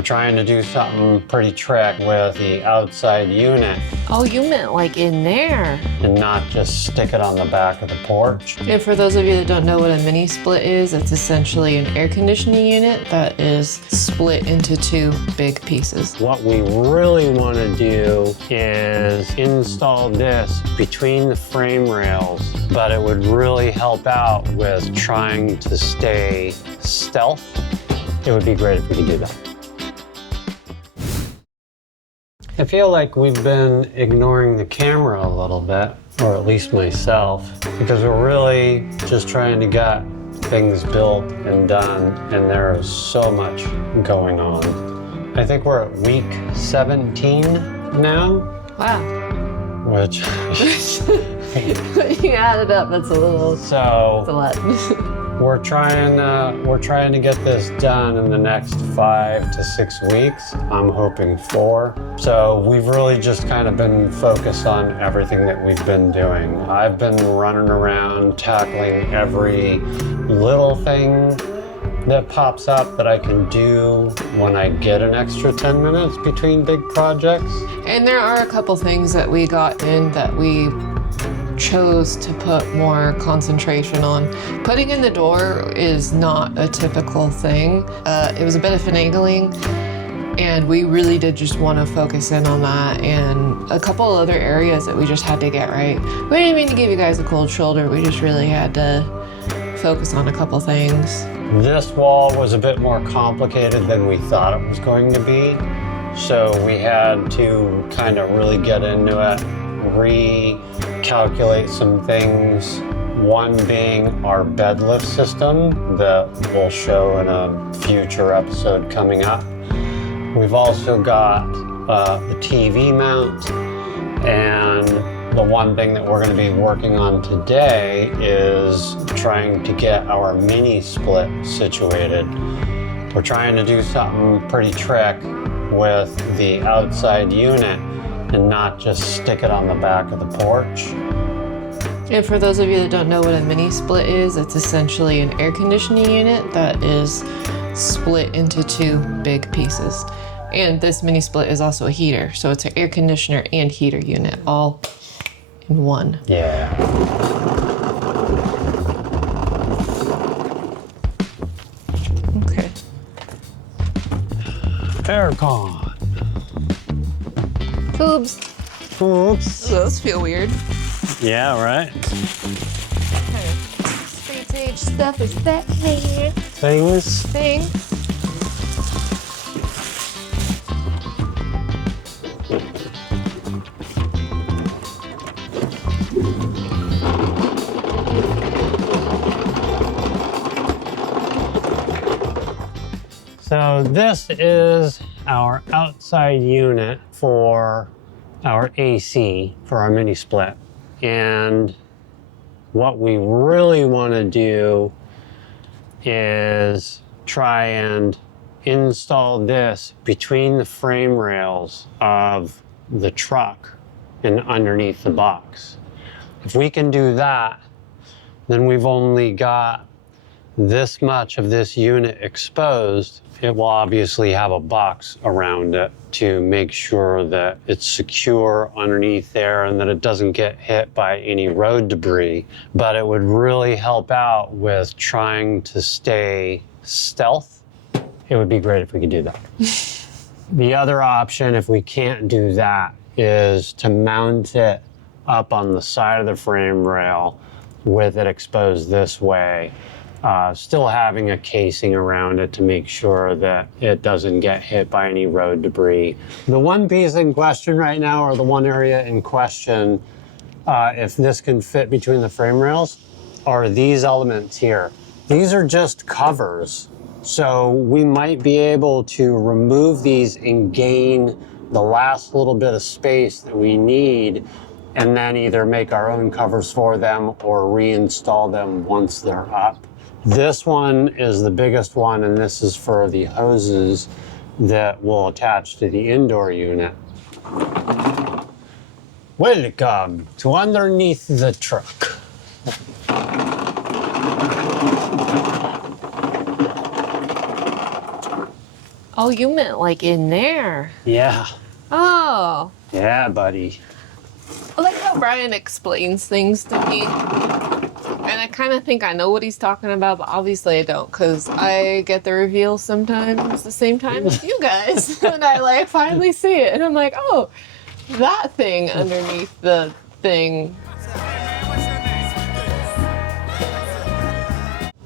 We're trying to do something pretty trick with the outside unit. Oh, you meant like in there. And not just stick it on the back of the porch. And for those of you that don't know what a mini split is, it's essentially an air conditioning unit that is split into two big pieces. What we really want to do is install this between the frame rails, but it would really help out with trying to stay stealth. It would be great if we could do that. I feel like we've been ignoring the camera a little bit, or at least myself, because we're really just trying to get things built and done, and there is so much going on. I think we're at week 17 now. Wow. Which you add it up, that's a little, that's a lot. We're trying to get this done in the next 5 to 6 weeks. I'm hoping 4. So we've really just kind of been focused on everything that we've been doing. I've been running around tackling every little thing that pops up that I can do when I get an extra 10 minutes between big projects. And there are a couple things that we got in that we chose to put more concentration on. Putting in the door is not a typical thing. It was a bit of finagling, and we really did just want to focus in on that and a couple other areas that we just had to get right. We didn't mean to give you guys a cold shoulder. We just really had to focus on a couple things. This wall was a bit more complicated than we thought it was going to be. So we had to kind of really get into it, recalculate some things. One being our bed lift system that we'll show in a future episode coming up. We've also got the TV mount, and the one thing that we're going to be working on today is trying to get our mini split situated. We're trying to do something pretty trick with the outside unit and not just stick it on the back of the porch. And for those of you that don't know what a mini split is, it's essentially an air conditioning unit that is split into two big pieces. And this mini split is also a heater, so it's an air conditioner and heater unit all in one. Yeah. Okay. Aircon. Boobs. Oops. Those feel weird. Yeah, right? What kind of space age stuff is that here? Things. So this is our outside unit for our AC, for our mini split. And what we really want to do is try and install this between the frame rails of the truck and underneath the box. If we can do that, then we've only got this much of this unit exposed. It will obviously have a box around it to make sure that it's secure underneath there and that it doesn't get hit by any road debris. But it would really help out with trying to stay stealth. It would be great if we could do that. The other option, if we can't do that, is to mount it up on the side of the frame rail with it exposed this way. Still having a casing around it to make sure that it doesn't get hit by any road debris. The one piece in question right now, or the one area in question, if this can fit between the frame rails, are these elements here. These are just covers. So we might be able to remove these and gain the last little bit of space that we need, and then either make our own covers for them or reinstall them once they're up. This one is the biggest one, and this is for the hoses that will attach to the indoor unit. Welcome to underneath the truck. Oh, you meant like in there. Yeah. Oh. Yeah, buddy. I like how Brian explains things to me. And I kind of think I know what he's talking about, but obviously I don't, because I get the reveal sometimes the same time as you guys. And I like finally see it. And I'm like, oh, that thing underneath the thing.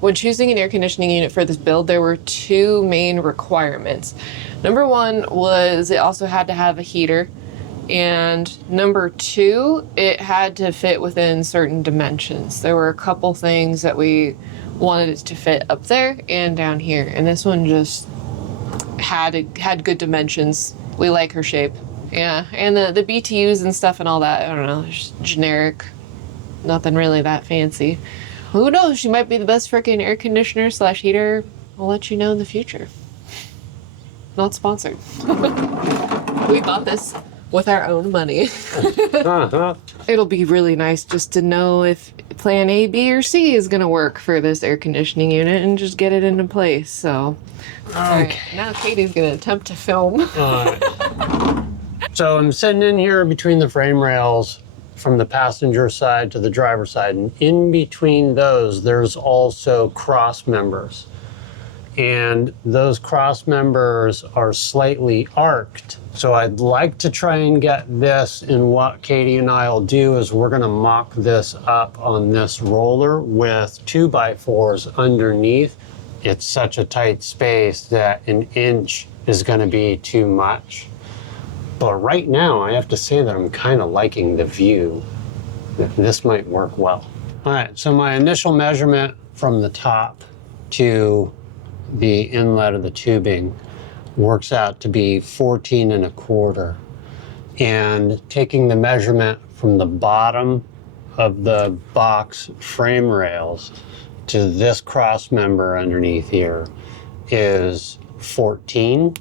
When choosing an air conditioning unit for this build, there were two main requirements. Number one was it also had to have a heater. And number two, it had to fit within certain dimensions. There were a couple things that we wanted it to fit up there and down here. And this one just had good dimensions. We like her shape. Yeah, and the BTUs and stuff and all that, I don't know, just generic. Nothing really that fancy. Who knows? She might be the best freaking air conditioner / heater. I'll let you know in the future. Not sponsored. We bought this with our own money. It'll be really nice just to know if plan A, B, or C is gonna work for this air conditioning unit and just get it into place. So, all right, now Katie's gonna attempt to film. So I'm sitting in here between the frame rails from the passenger side to the driver's side, and in between those, there's also cross members. And those cross members are slightly arced. So I'd like to try and get this, and what Katie and I will do is we're gonna mock this up on this roller with 2x4s underneath. It's such a tight space that an inch is gonna be too much. But right now, I have to say that I'm kind of liking the view. This might work well. All right, so my initial measurement from the top to the inlet of the tubing works out to be 14 1/4. And taking the measurement from the bottom of the box frame rails to this cross member underneath here is 14.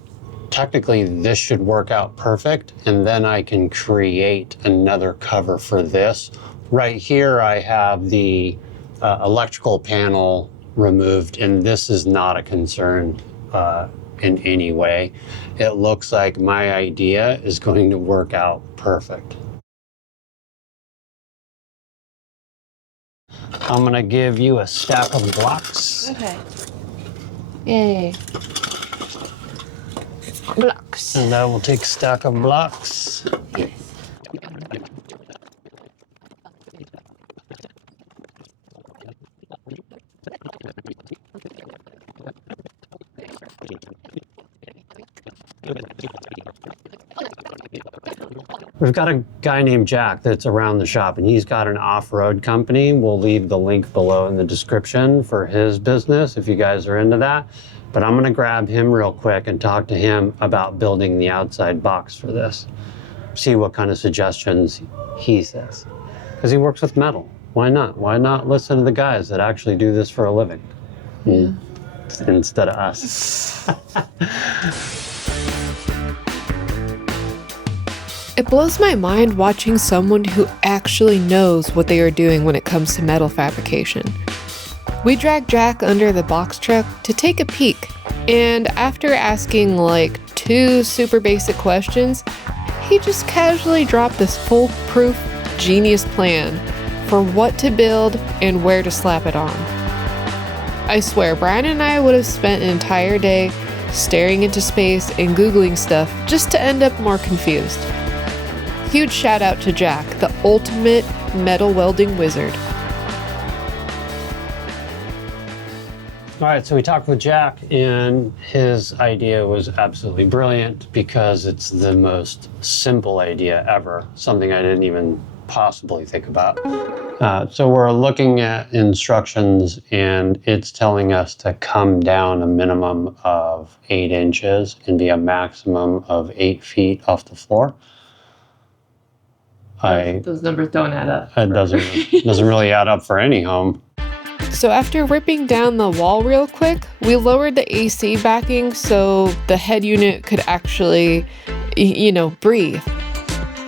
Technically, this should work out perfect, and then I can create another cover for this. Right here, I have the electrical panel removed, and this is not a concern in any way. It looks like my idea is going to work out perfect. I'm gonna give you a stack of blocks. Okay. Yay. Blocks. And I will take a stack of blocks. Yes. We've got a guy named Jack that's around the shop, and he's got an off-road company. We'll leave the link below in the description for his business if you guys are into that. But I'm gonna grab him real quick and talk to him about building the outside box for this. See what kind of suggestions he says. Because he works with metal. Why not? Why not listen to the guys that actually do this for a living? Yeah. Instead of us. It blows my mind watching someone who actually knows what they are doing when it comes to metal fabrication. We dragged Jack under the box truck to take a peek, and after asking like 2 super basic questions, he just casually dropped this foolproof genius plan for what to build and where to slap it on. I swear, Brian and I would have spent an entire day staring into space and Googling stuff just to end up more confused. Huge shout out to Jack, the ultimate metal welding wizard. All right, so we talked with Jack, and his idea was absolutely brilliant because it's the most simple idea ever, something I didn't even possibly think about. So we're looking at instructions, and it's telling us to come down a minimum of 8 inches and be a maximum of 8 feet off the floor. Those numbers don't add up. It doesn't really add up for any home. So after ripping down the wall real quick, we lowered the AC backing so the head unit could actually, breathe.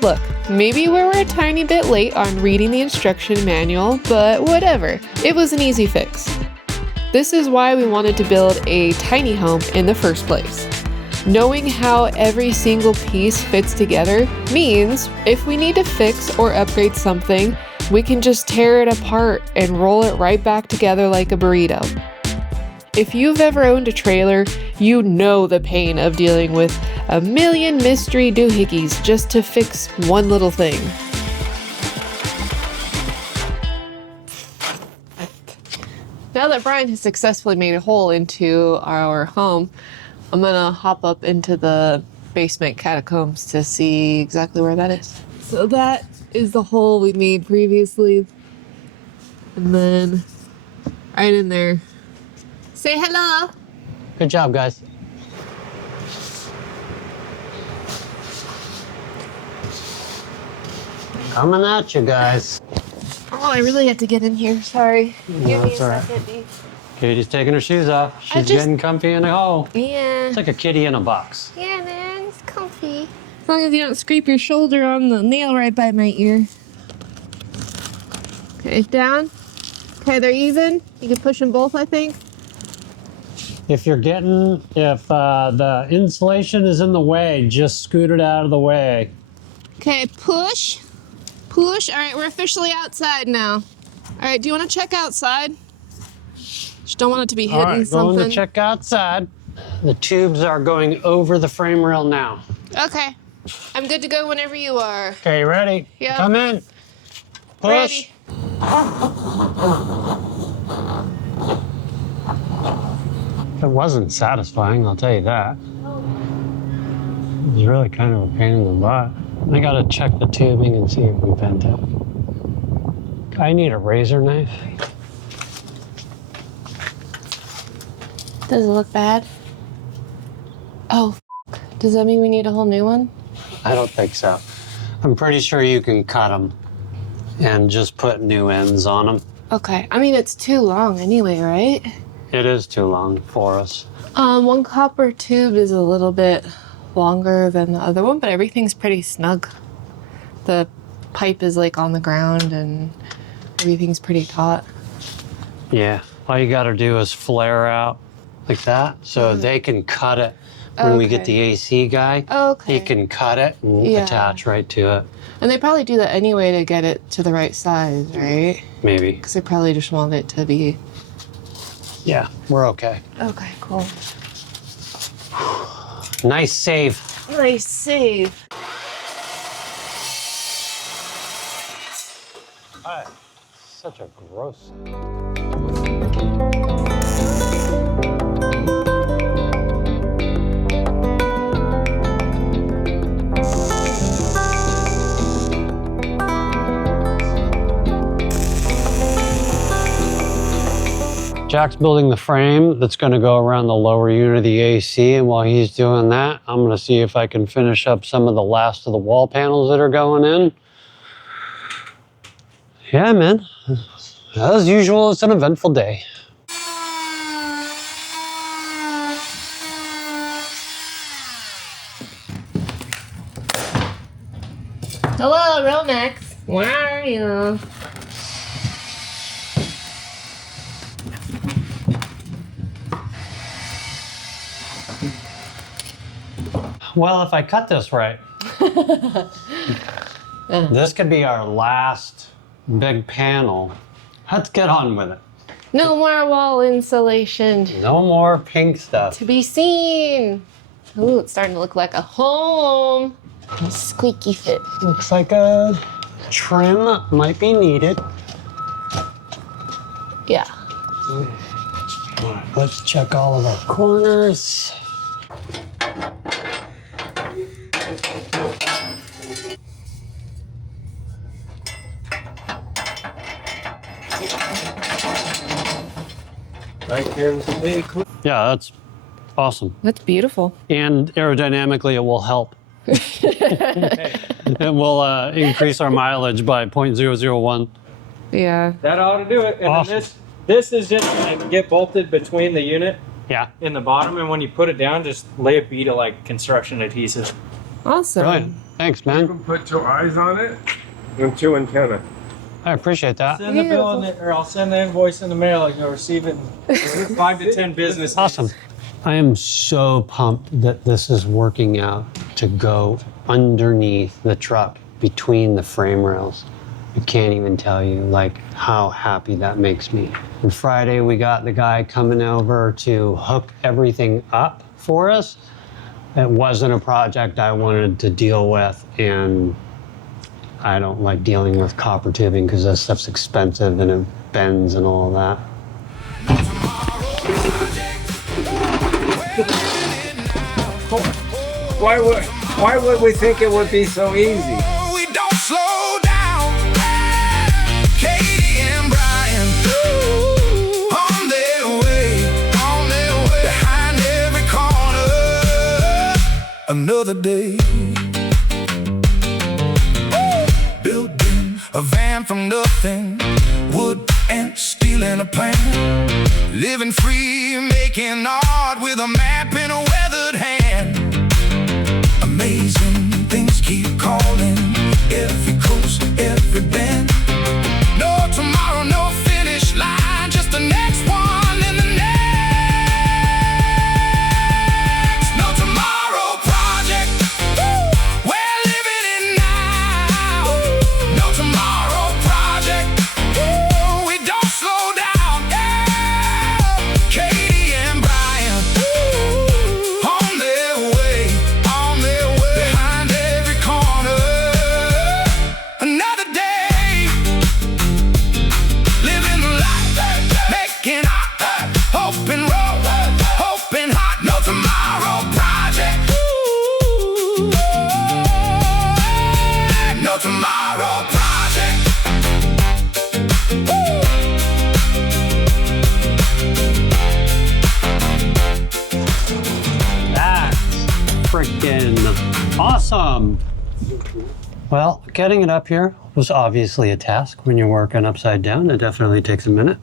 Look, maybe we were a tiny bit late on reading the instruction manual, but whatever. It was an easy fix. This is why we wanted to build a tiny home in the first place. Knowing how every single piece fits together means if we need to fix or upgrade something, we can just tear it apart and roll it right back together like a burrito. If you've ever owned a trailer, you know the pain of dealing with a million mystery doohickeys just to fix one little thing. Now that Brian has successfully made a hole into our home, I'm gonna hop up into the basement catacombs to see exactly where that is. So that is the hole we made previously. And then right in there. Say hello. Good job, guys. Coming at you guys. Oh, I really have to get in here. Sorry. Give me a That's all right. second, Dee. Katie's taking her shoes off. She's getting comfy in the hole. Yeah. It's like a kitty in a box. Yeah, man. It's comfy. As long as you don't scrape your shoulder on the nail right by my ear. Okay, down. Okay, they're even. You can push them both, I think. If the insulation is in the way, just scoot it out of the way. Okay, push. Push. All right, we're officially outside now. All right, do you want to check outside? Just don't want it to be hitting something. Going to check outside. The tubes are going over the frame rail now. Okay. I'm good to go whenever you are. Okay, you ready? Yep. Come in. Push. Ready. It wasn't satisfying, I'll tell you that. It was really kind of a pain in the butt. I gotta check the tubing and see if we bent it. I need a razor knife. Does it look bad? Oh, does that mean we need a whole new one? I don't think so. I'm pretty sure you can cut them and just put new ends on them. Okay. I mean, it's too long anyway, right? It is too long for us. One copper tube is a little bit longer than the other one, but everything's pretty snug. The pipe is like on the ground and everything's pretty taut. Yeah, all you gotta do is flare out like that so they can cut it. When we get the AC guy, he can cut it and attach right to it. And they probably do that anyway to get it to the right size, right? Maybe. Because they probably just want it to be... Yeah, we're okay. Okay, cool. Nice save. Nice save. Such a gross. Jack's building the frame that's going to go around the lower unit of the AC, and while he's doing that, I'm going to see if I can finish up some of the last of the wall panels that are going in. Yeah, man. As usual, it's an eventful day. Hello, Romex. Where are you? Well, if I cut this right, this could be our last big panel. Let's get on with it. No more wall insulation No more pink stuff. to be seen. Ooh, it's starting to look like a home. Squeaky fit. Looks like a trim might be needed. Yeah. All right, let's check all of our corners. Right here is the vehicle. Yeah, that's awesome. That's beautiful. And aerodynamically, it will help. It will increase our mileage by 0.001. Yeah. That ought to do it. And Awesome. then this is just going to get bolted between the unit Yeah, in the bottom, and when you put it down, just lay a bead of like construction adhesive. Awesome. brilliant. Thanks, You man. can put two eyes on it and two antenna. I appreciate that. Send the bill in the, or I'll send the invoice in the mail. Like you'll receive it in 5 to 10 business days. Awesome. I am so pumped that this is working out to go underneath the truck between the frame rails. I can't even tell you like how happy that makes me. And Friday we got the guy coming over to hook everything up for us. It wasn't a project I wanted to deal with, and I don't like dealing with copper tubing because that stuff's expensive and it bends and all that. Why would we think it would be so easy? We don't slow down. Katie and Brian, on their way, behind every corner. Another day, building a van from nothing, wood and steel in a pan, living free, making art with a map in a weathered hand. Amazing things keep calling, every coast, every bend. No tomorrow, no finish line, just the next one and the next. No tomorrow project, we're living in now. No tomorrow project, we don't slow down. Katie and Brian, on their way, behind every corner. Another day, living life, making art, hoping roll, hoping hot. No tomorrow project, no tomorrow project. That's freaking awesome. Well, getting it up here was obviously a task. When you're working upside down, it definitely takes a minute.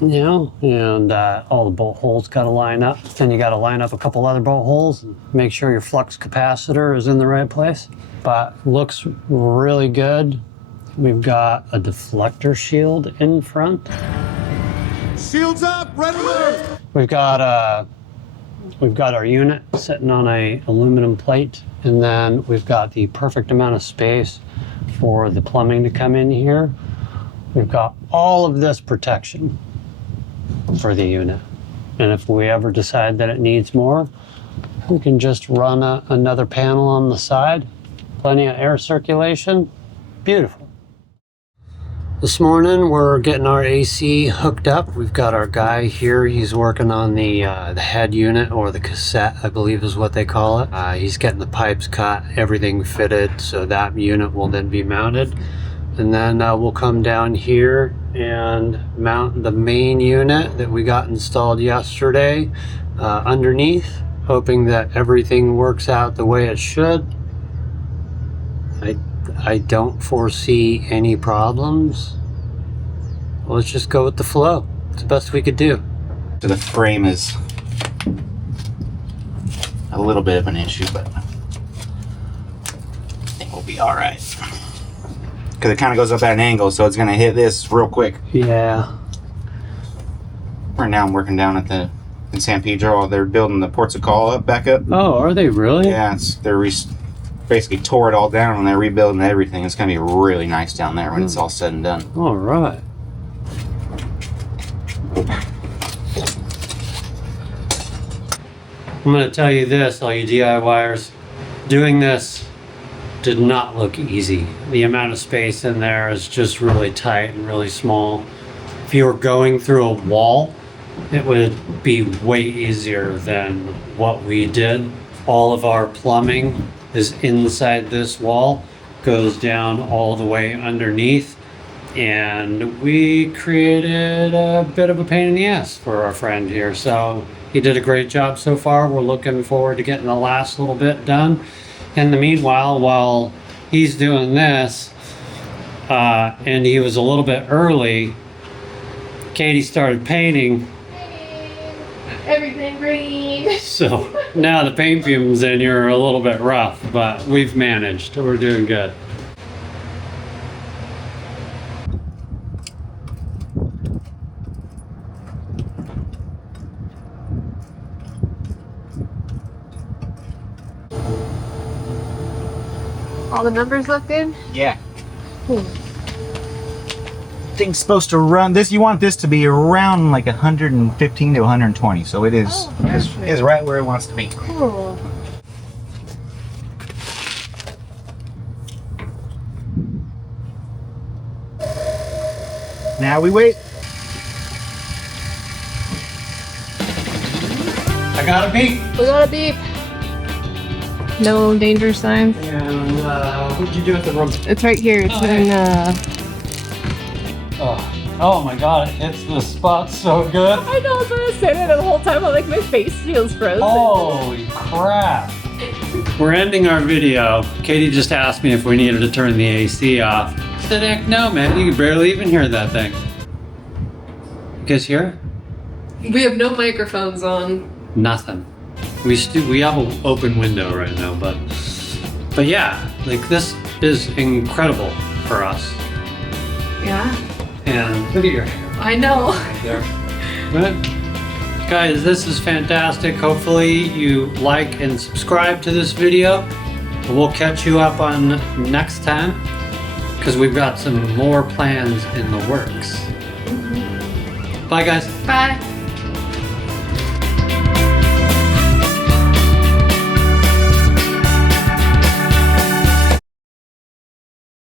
You know, and all the bolt holes got to line up. Then you got to line up a couple other bolt holes and make sure your flux capacitor is in the right place. But looks really good. We've got a deflector shield in front. Shields up, red alert. We've got our unit sitting on a aluminum plate, and then we've got the perfect amount of space for the plumbing to come in here. We've got all of this protection for the unit, and if we ever decide that it needs more, we can just run another panel on the side. Plenty of air circulation. Beautiful. This morning we're getting our AC hooked up. We've got our guy here. He's working on the head unit, or the cassette, I believe is what they call it. He's getting the pipes cut, everything fitted, so that unit will then be mounted. And then we'll come down here and mount the main unit that we got installed yesterday underneath, hoping that everything works out the way it should. I don't foresee any problems. Let's just go with the flow. It's the best we could do. So the frame is a little bit of an issue, but I think we'll be all right. Because it kind of goes up at an angle, so it's going to hit this real quick. Yeah. Right now I'm working down at in San Pedro. They're building the ports of call up back up. Oh, are they really? Yeah, they're basically tore it all down and they're rebuilding everything. It's going to be really nice down there when it's all said and done. All right. I'm going to tell you this, all you DIYers. Doing this did not look easy. The amount of space in there is just really tight and really small. If you were going through a wall, it would be way easier than what we did. All of our plumbing is inside this wall, goes down all the way underneath, and we created a bit of a pain in the ass for our friend here. So he did a great job so far. We're looking forward to getting the last little bit done. In the meanwhile, while he's doing this, and he was a little bit early, Katie started painting. Everything green. So now the paint fumes in here are a little bit rough, but we've managed. We're doing good. All the numbers look good? Yeah. Thing's supposed to run this. You want this to be around like 115 to 120, so it is is right where it wants to be. Cool. Now we wait. I got a beep. We got a beep. No danger signs. And what'd you do with the room? It's right here. It's in Oh my god, it hits the spot so good. I know, I was gonna say that the whole time. I'm like, my face feels frozen. Holy crap. We're ending our video. Katie just asked me if we needed to turn the AC off. I said, heck no, man. You can barely even hear that thing. You guys hear it? We have no microphones on. Nothing. We have an open window right now, but yeah, like this is incredible for us. Yeah. And look at your hair I know. right there. Right? Guys, this is fantastic. Hopefully you like and subscribe to this video. We'll catch you up on next time because we've got some more plans in the works. Bye guys. Bye.